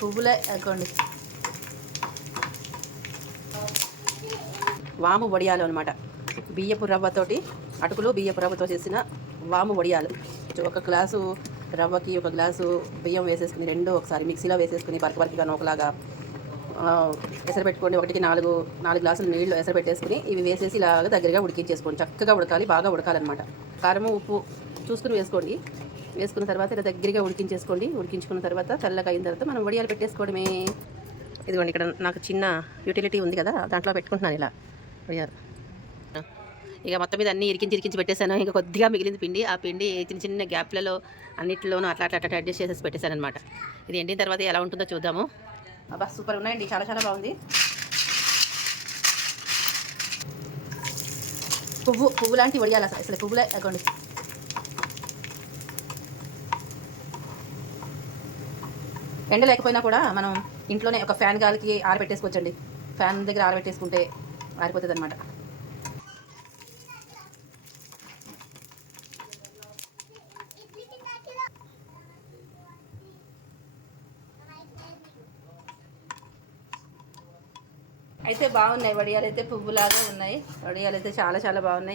పువ్వులే అనుకోండి. వాము వడియాలు అనమాట. బియ్యపు రవ్వతోటి అటుకులు, బియ్యపు రవ్వతో చేసిన వాము వడియాలు. ఒక గ్లాసు రవ్వకి ఒక గ్లాసు బియ్యం వేసేసుకుని రెండు ఒకసారి మిక్సీలో వేసేసుకుని బరకగా నూకలాగా ఎసరు ఒకటికి నాలుగు గ్లాసులు నీళ్లు ఎసరు పెట్టేసుకుని ఇవి వేసేసి ఇలాగ దగ్గరగా ఉడికించేసుకోండి. చక్కగా ఉడకాలి, బాగా ఉడకాలన్నమాట. కారము ఉప్పు చూసుకుని వేసుకోండి. వేసుకున్న తర్వాత ఇలా దగ్గరగా ఉడికించేసుకోండి. ఉడికించుకున్న తర్వాత చల్లగా అయిన తర్వాత మనం వడియాలు పెట్టేసుకోవడమే. ఇదిగోండి, ఇక్కడ నాకు చిన్న యూటిలిటీ ఉంది కదా, దాంట్లో పెట్టుకుంటున్నాను ఇలా వడియాలు. ఇక మొత్తం మీద అన్నీ ఇరికించి పెట్టేశాను. ఇంకా కొద్దిగా మిగిలింది పిండి. ఆ పిండి చిన్న చిన్న గ్యాప్లలో అన్నింటిలోనూ అట్లా అడ్జస్ట్ చేసేసి పెట్టేశాను అనమాట. ఇది ఎండిన తర్వాత ఎలా ఉంటుందో చూద్దాము. అబ్బా సూపర్ ఉన్నాయండి, చాలా చాలా బాగుంది. పువ్వు లాంటి వడియాలి అసలు పువ్వులే అనుకోండి. ఎండ లేకపోయినా కూడా మనం ఇంట్లోనే ఒక ఫ్యాన్ గాలికి ఆరబెట్టేసుకోవచ్చండి. ఫ్యాన్ దగ్గర ఆరబెట్టేసుకుంటే ఆరిపోతుంది అనమాట. అయితే బాగున్నాయి వడియాలు, అయితే పువ్వులాగా ఉన్నాయి. వడియాలు అయితే చాలా చాలా బాగున్నాయి.